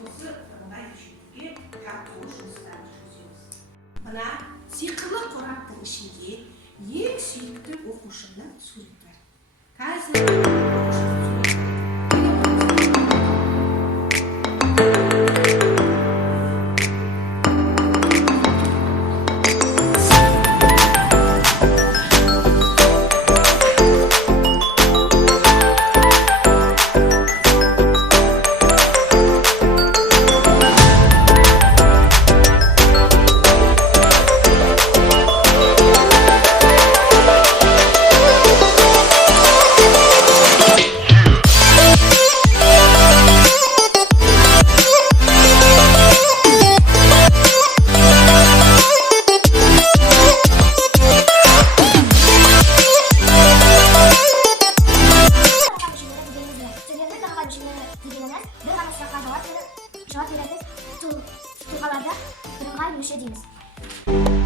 осы бірыңғай мүшелерге жаттығу жұмыстарын жүргіземіз. Мына сиқырлы қораптың ішінде ең сүйікті оқушымның суреті бар. Қазір жауап беретін тұлғаларды бірыңғай мүше дейміз.